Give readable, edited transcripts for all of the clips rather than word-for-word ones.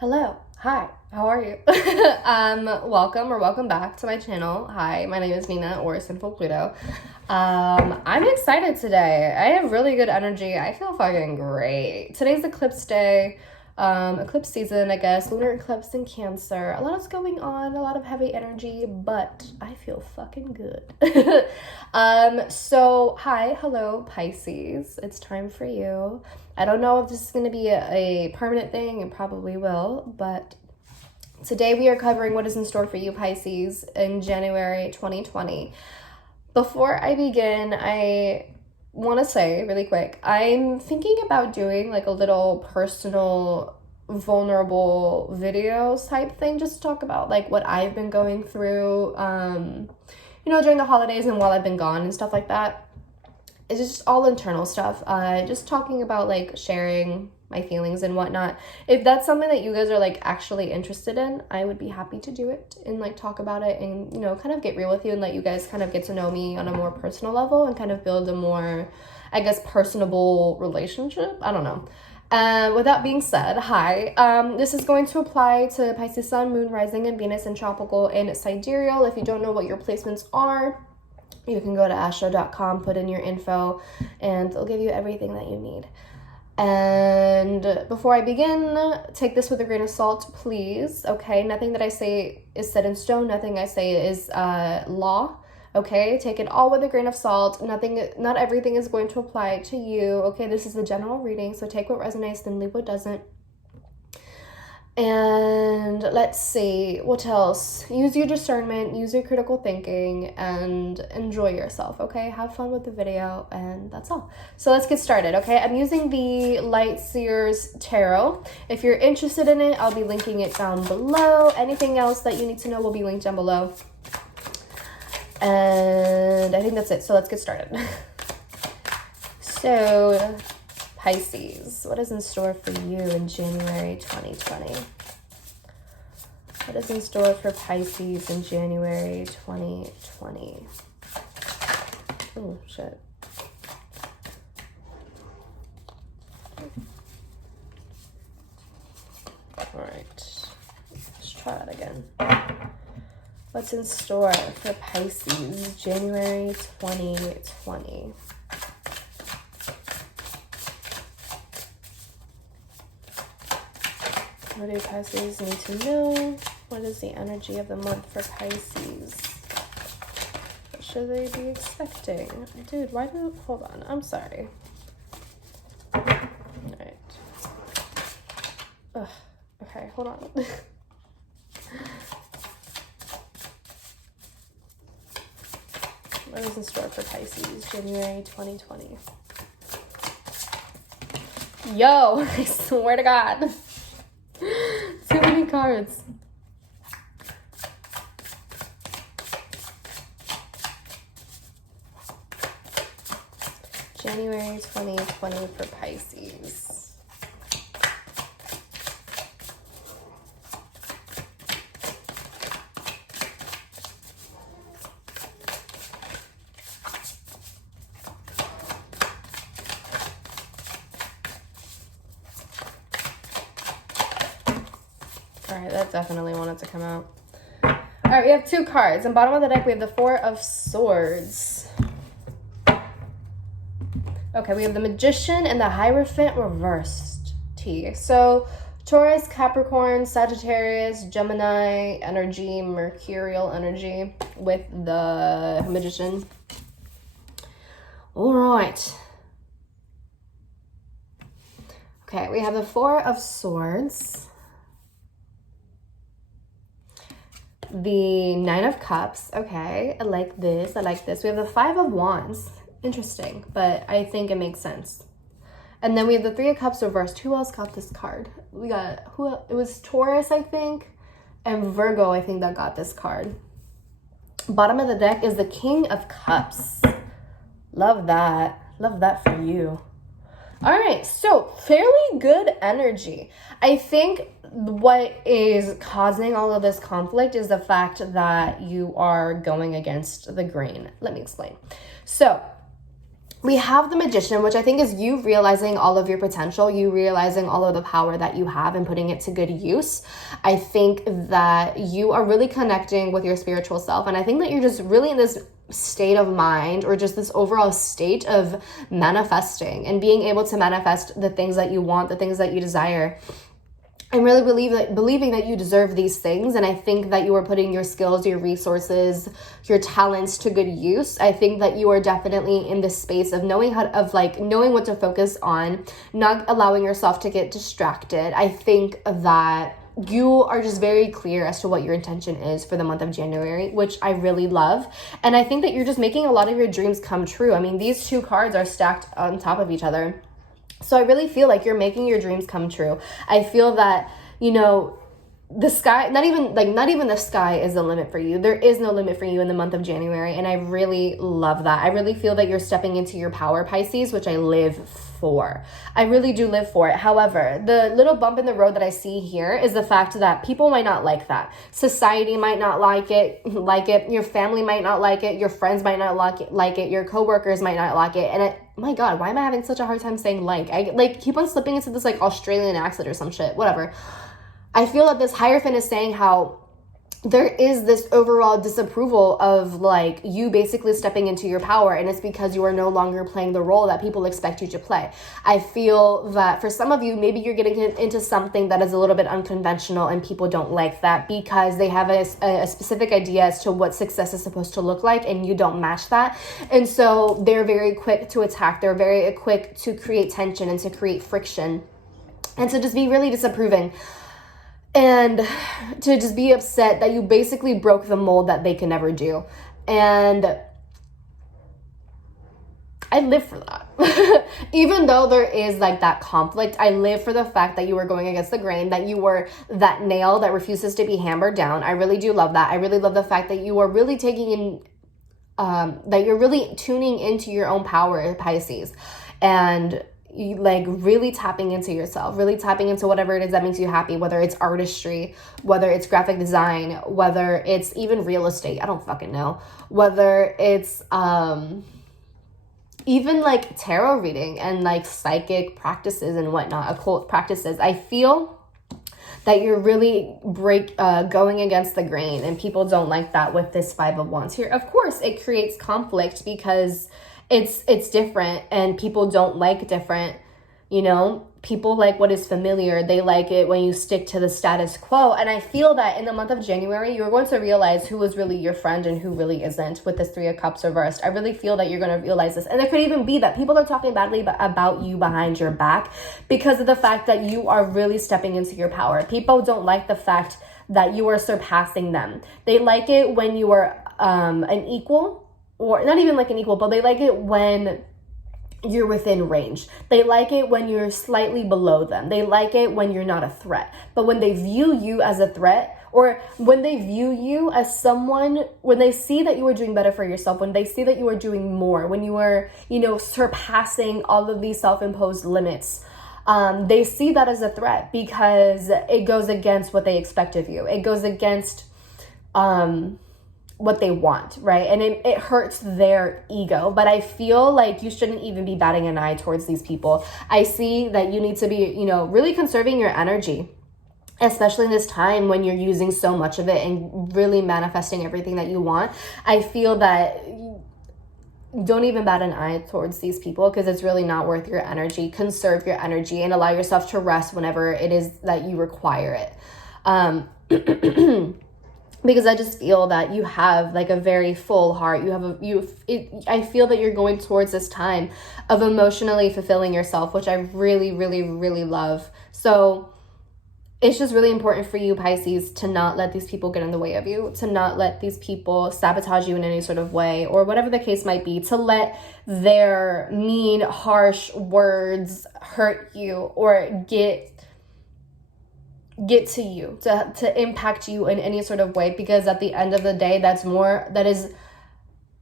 Hello, hi, how are you? Welcome back to my channel. Hi, my name is Nina, or Sinfulpluto. I'm excited today. I have really good energy. I feel fucking great. Today's eclipse day, eclipse season, I guess, lunar eclipse in Cancer. A lot is going on, a lot of heavy energy, but I feel fucking good. So hi, hello, Pisces. It's time for you. I don't know if this is going to be a permanent thing. It probably will, but today we are covering what is in store for you, Pisces, in January 2020. Before I begin, I want to say really quick, I'm thinking about doing like a little personal, vulnerable videos type thing, just to talk about like what I've been going through, during the holidays and while I've been gone and stuff like that. It's just all internal stuff. Just talking about like sharing my feelings and whatnot. If that's something that you guys are like actually interested in, I would be happy to do it and like talk about it and, kind of get real with you and let you guys kind of get to know me on a more personal level and kind of build a more, I guess, personable relationship. I don't know. With that being said, hi. This is going to apply to Pisces Sun, Moon, Rising, and Venus in Tropical and Sidereal. If you don't know what your placements are, you can go to astro.com, put in your info, and they'll give you everything that you need. And before I begin, take this with a grain of salt, please, okay? Nothing that I say is set in stone. Nothing I say is law, okay? Take it all with a grain of salt. Not everything is going to apply to you, okay? This is a general reading, so take what resonates, then leave what doesn't. And let's see, what else? Use your discernment, use your critical thinking, and enjoy yourself, okay? Have fun with the video, and that's all. So let's get started, okay? I'm using the Light Seers Tarot. If you're interested in it, I'll be linking it down below. Anything else that you need to know will be linked down below. And I think that's it, so let's get started. So, Pisces, what is in store for you in January 2020? What is in store for Pisces in January 2020? Oh, shit. All right, let's try that again. What's in store for Pisces, January 2020? What do Pisces need to know? What is the energy of the month for Pisces? What should they be expecting? Dude, hold on, I'm sorry. All right. Ugh, okay, hold on. What is in store for Pisces, January 2020? Yo, I swear to God. Too many cards. January 2020 for Pisces. All right, that definitely wanted to come out. All right, we have two cards. On bottom of the deck, we have the Four of Swords. Okay, we have the Magician and the Hierophant reversed. So, Taurus, Capricorn, Sagittarius, Gemini energy, Mercurial energy with the Magician. All right. Okay, we have the Four of Swords. The Nine of Cups. Okay, I like this. We have the Five of Wands. Interesting, but I think it makes sense. And then we have the Three of Cups reversed. Who else got this card? We got, it was Taurus, I think, and Virgo, I think, that got this card. Bottom of the deck is the King of Cups. Love that. Love that for you. All right, so fairly good energy. I think what is causing all of this conflict is the fact that you are going against the grain. Let me explain. So we have the Magician, which I think is you realizing all of your potential, you realizing all of the power that you have and putting it to good use. I think that you are really connecting with your spiritual self. And I think that you're just really in this state of mind, or just this overall state of manifesting and being able to manifest the things that you want, the things that you desire. I'm really believing that you deserve these things. And I think that you are putting your skills, your resources, your talents to good use. I think that you are definitely in this space of knowing knowing what to focus on, not allowing yourself to get distracted. I think that you are just very clear as to what your intention is for the month of January, which I really love. And I think that you're just making a lot of your dreams come true. I mean, these two cards are stacked on top of each other. So I really feel like you're making your dreams come true. I feel that, the sky, not even the sky is the limit for you. There is no limit for you in the month of January. And I really love that. I really feel that you're stepping into your power, Pisces, which I live for. I really do live for it. However, the little bump in the road that I see here is the fact that people might not like that. Society might not like it. Your family might not like it. Your friends might not like it. Your coworkers might not like it. And my God, why am I having such a hard time saying I keep on slipping into this Australian accent or some shit, whatever. I feel that this Hierophant is saying how there is this overall disapproval of you basically stepping into your power, and it's because you are no longer playing the role that people expect you to play. I feel that for some of you, maybe you're getting into something that is a little bit unconventional, and people don't like that because they have a specific idea as to what success is supposed to look like, and you don't match that. And so they're very quick to attack. They're very quick to create tension and to create friction and to just be really disapproving. And to just be upset that you basically broke the mold that they can never do. And I live for that. Even though there is that conflict, I live for the fact that you are going against the grain, that you were that nail that refuses to be hammered down. I really do love that. I really love the fact that you are really taking in, that you're really tuning into your own power, Pisces. And you really tapping into yourself, really tapping into whatever it is that makes you happy, whether it's artistry, whether it's graphic design, whether it's even real estate, I don't fucking know, whether it's even tarot reading and psychic practices and whatnot, occult practices. I feel that you're really going against the grain, and people don't like that with this Five of Wands here. Of course, it creates conflict because it's different, and people don't like different. People like what is familiar. They like it when you stick to the status quo. And I feel that in the month of January, you're going to realize who is really your friend and who really isn't with this Three of Cups reversed. I really feel that you're going to realize this. And it could even be that people are talking badly about you behind your back because of the fact that you are really stepping into your power. People don't like the fact that you are surpassing them. They like it when you are an equal, or not even an equal, but they like it when you're within range. They like it when you're slightly below them. They like it when you're not a threat. But when they view you as a threat, or when they view you as someone, when they see that you are doing better for yourself, when they see that you are doing more, when you are, surpassing all of these self-imposed limits, they see that as a threat because it goes against what they expect of you. It goes against what they want, right? And it hurts their ego. But I feel like you shouldn't even be batting an eye towards these people. I see that you need to be, really conserving your energy, especially in this time when you're using so much of it and really manifesting everything that you want. I feel that don't even bat an eye towards these people because it's really not worth your energy. Conserve your energy and allow yourself to rest whenever it is that you require it. Because I just feel that you have a very full heart. I feel that you're going towards this time of emotionally fulfilling yourself, which I really, really, really love. So it's just really important for you, Pisces, to not let these people get in the way of you, to not let these people sabotage you in any sort of way, or whatever the case might be, to let their mean, harsh words hurt you or get to you, to impact you in any sort of way, because at the end of the day, that is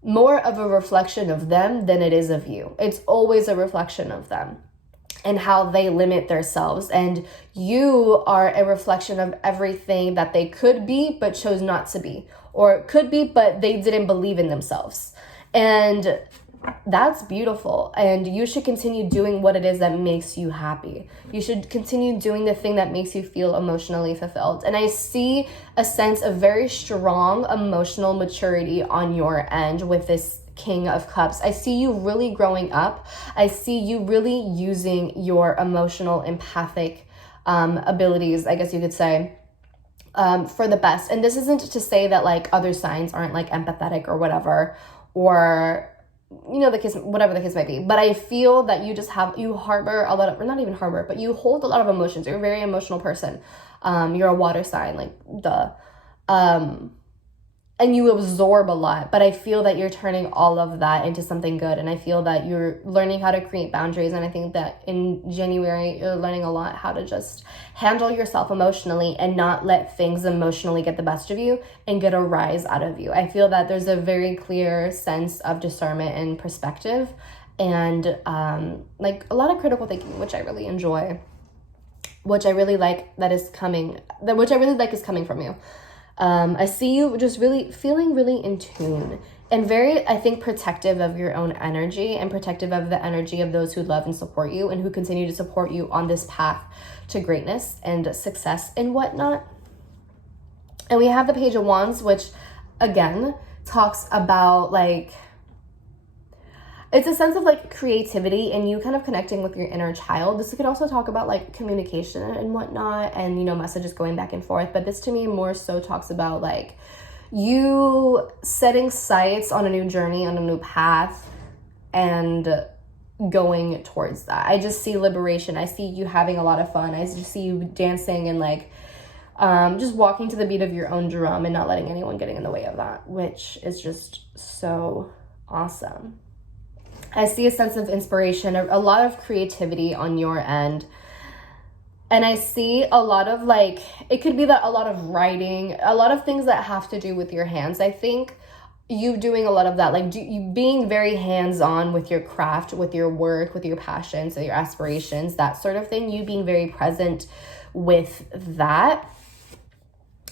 more of a reflection of them than it is of you. It's always a reflection of them and how they limit themselves, and you are a reflection of everything that they could be but chose not to be, or could be but they didn't believe in themselves. And that's beautiful. And you should continue doing what it is that makes you happy. You should continue doing the thing that makes you feel emotionally fulfilled. And I see a sense of very strong emotional maturity on your end with this King of Cups. I see you really growing up. I see you really using your emotional empathic abilities, I guess you could say, for the best. And this isn't to say that like other signs aren't like empathetic or whatever, or you know, the case, whatever the case might be. But I feel that you harbor a lot of, or not even harbor, but you hold a lot of emotions. You're a very emotional person. You're a water sign, like duh. And you absorb a lot, but I feel that you're turning all of that into something good. And I feel that you're learning how to create boundaries. And I think that in January, you're learning a lot how to just handle yourself emotionally and not let things emotionally get the best of you and get a rise out of you. I feel that there's a very clear sense of discernment and perspective, and like a lot of critical thinking, which I really enjoy, which I really like is coming from you. I see you just really feeling really in tune and very, I think, protective of your own energy and protective of the energy of those who love and support you and who continue to support you on this path to greatness and success and whatnot. And we have the Page of Wands, which again talks about like, it's a sense of like creativity and you kind of connecting with your inner child. This could also talk about like communication and whatnot, and you know, messages going back and forth. But this to me more so talks about like you setting sights on a new journey, on a new path, and going towards that. I just see liberation. I see you having a lot of fun. I just see you dancing and like just walking to the beat of your own drum and not letting anyone getting in the way of that, which is just so awesome. I see a sense of inspiration, a lot of creativity on your end. And I see a lot of like, it could be that a lot of writing, a lot of things that have to do with your hands. I think you doing a lot of that, like you being very hands-on with your craft, with your work, with your passions, and your aspirations, that sort of thing. You being very present with that.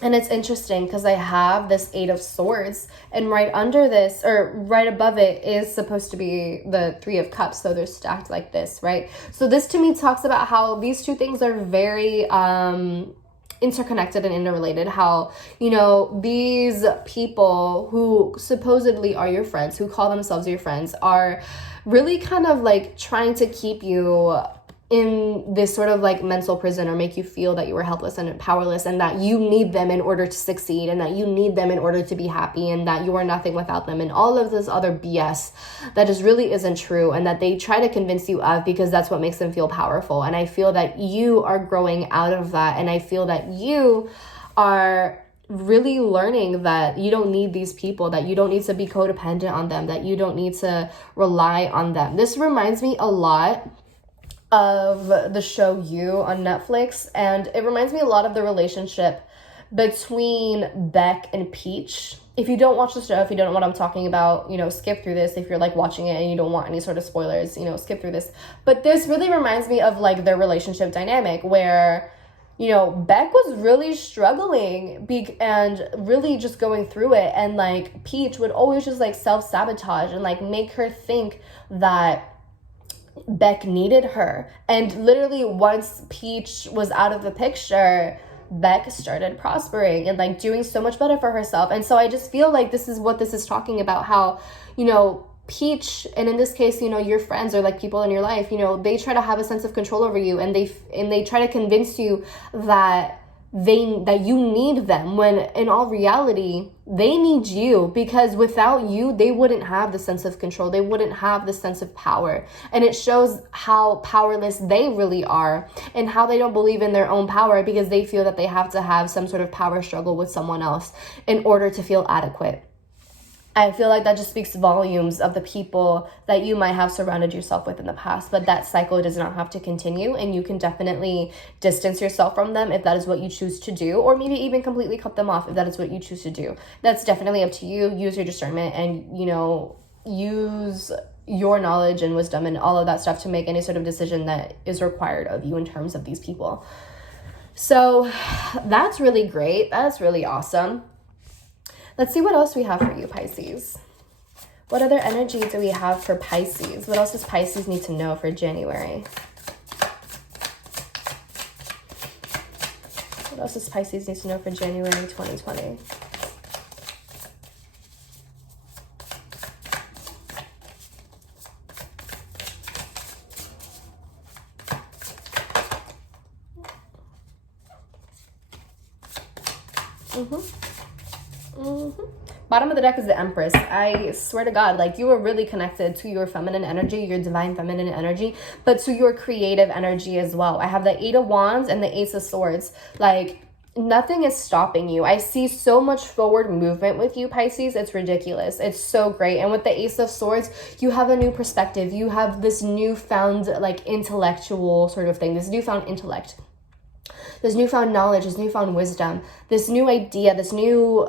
And it's interesting because I have this 8 of Swords, and right under this, or right above it, is supposed to be the 3 of Cups. So they're stacked like this, right? So this to me talks about how these two things are very interconnected and interrelated. How, you know, these people who supposedly are your friends, who call themselves your friends, are really kind of like trying to keep you in this sort of like mental prison, or make you feel that you are helpless and powerless, and that you need them in order to succeed, and that you need them in order to be happy, and that you are nothing without them, and all of this other BS that just really isn't true, and that they try to convince you of because that's what makes them feel powerful. And I feel that you are growing out of that, and I feel that you are really learning that you don't need these people, that you don't need to be codependent on them, that you don't need to rely on them. This reminds me a lot of the show You on Netflix, and it reminds me a lot of the relationship between Beck and Peach. If you don't watch the show, if you don't know what I'm talking about, you know, skip through this. If you're like watching it and you don't want any sort of spoilers, you know, skip through this. But this really reminds me of like their relationship dynamic where, you know, Beck was really struggling and really just going through it, and like Peach would always just like self-sabotage and like make her think that Beck needed her. And literally once Peach was out of the picture, Beck started prospering and like doing so much better for herself. And so I just feel like this is what this is talking about, how, you know, Peach, and in this case, you know, your friends or like people in your life, you know, they try to have a sense of control over you, and they try to convince you that you need them, when in all reality they need you, because without you they wouldn't have the sense of control, they wouldn't have the sense of power. And it shows how powerless they really are, and how they don't believe in their own power because they feel that they have to have some sort of power struggle with someone else in order to feel adequate. I feel like that just speaks volumes of the people that you might have surrounded yourself with in the past. But that cycle does not have to continue, and you can definitely distance yourself from them if that is what you choose to do, or maybe even completely cut them off if that is what you choose to do. That's definitely up to you. Use your discernment and, you know, use your knowledge and wisdom and all of that stuff to make any sort of decision that is required of you in terms of these people. So that's really great. That's really awesome. Let's see what else we have for you, Pisces. What other energy do we have for Pisces? What else does Pisces need to know for January? What else does Pisces need to know for January 2020? Bottom of the deck is the Empress. I swear to God, like, you are really connected to your feminine energy, your divine feminine energy, but to your creative energy as well. I have the Eight of Wands and the Ace of Swords. Like, nothing is stopping you. I see so much forward movement with you, Pisces. It's ridiculous. It's so great. And with the Ace of Swords, you have a new perspective. You have this newfound, like, intellectual sort of thing, this newfound intellect, this newfound knowledge, this newfound wisdom, this new idea, this new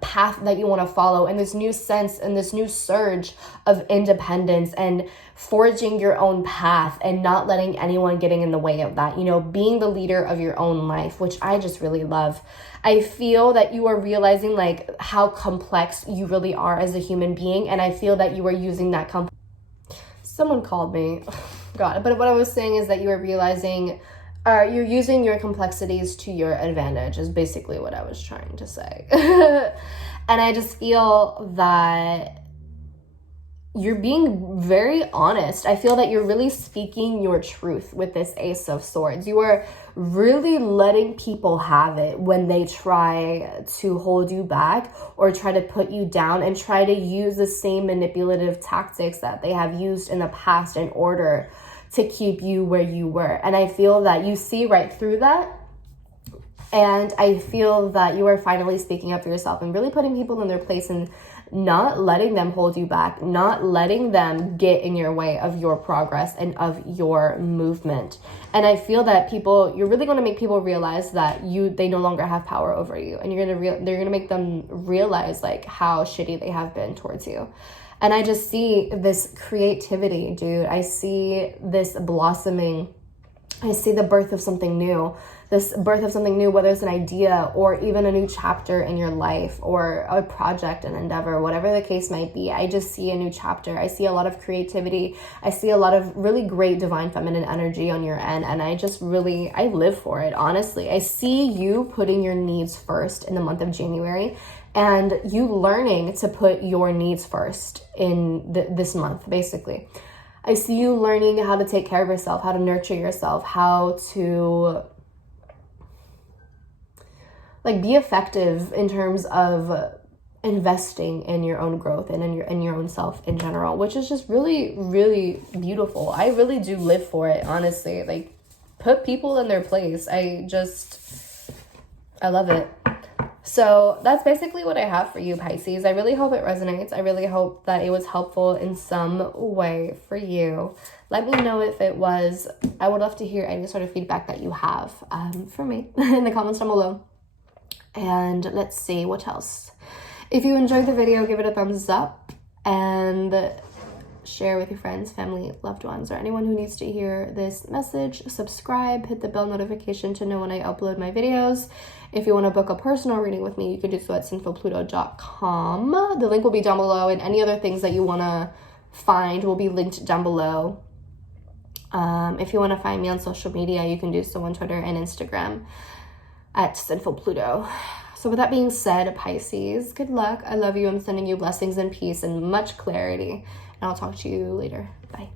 path that you want to follow, and this new sense and this new surge of independence and forging your own path and not letting anyone getting in the way of that, you know, being the leader of your own life, which I just really love. I feel that you are realizing, like, how complex you really are as a human being, and I feel that you are using that someone called me, God, but what I was saying is that you are realizing you're using your complexities to your advantage is basically what I was trying to say. And I just feel that you're being very honest. I feel that you're really speaking your truth with this Ace of Swords. You are really letting people have it when they try to hold you back or try to put you down and try to use the same manipulative tactics that they have used in the past in order to keep you where you were. And I feel that you see right through that. And I feel that you are finally speaking up for yourself and really putting people in their place and not letting them hold you back, not letting them get in your way of your progress and of your movement. And I feel that you're really going to make people realize that they no longer have power over you. And they're going to make them realize, like, how shitty they have been towards you. And I just see this creativity, dude. I see this blossoming. I see the birth of something new. This birth of something new, whether it's an idea or even a new chapter in your life or a project, an endeavor, whatever the case might be. I just see a new chapter. I see a lot of creativity. I see a lot of really great divine feminine energy on your end. And I live for it, honestly. I see you putting your needs first in the month of January. And you learning to put your needs first in this month, basically. I see you learning how to take care of yourself, how to nurture yourself, how to, like, be effective in terms of investing in your own growth and in your own self in general, which is just really, really beautiful. I really do live for it, honestly. Like, put people in their place. I love it. So that's basically what I have for you, Pisces. I really hope it resonates. I really hope that it was helpful in some way for you. Let me know if it was. I would love to hear any sort of feedback that you have for me in the comments down below. And let's see, what else? If you enjoyed the video, give it a thumbs up and share with your friends, family, loved ones, or anyone who needs to hear this message. Subscribe, hit the bell notification to know when I upload my videos. If you want to book a personal reading with me, you can do so at Sinfulpluto.com. The link will be down below, and any other things that you want to find will be linked down below. If you want to find me on social media, you can do so on Twitter and Instagram at Sinfulpluto. So with that being said, Pisces, good luck. I love you. I'm sending you blessings and peace and much clarity. And I'll talk to you later. Bye.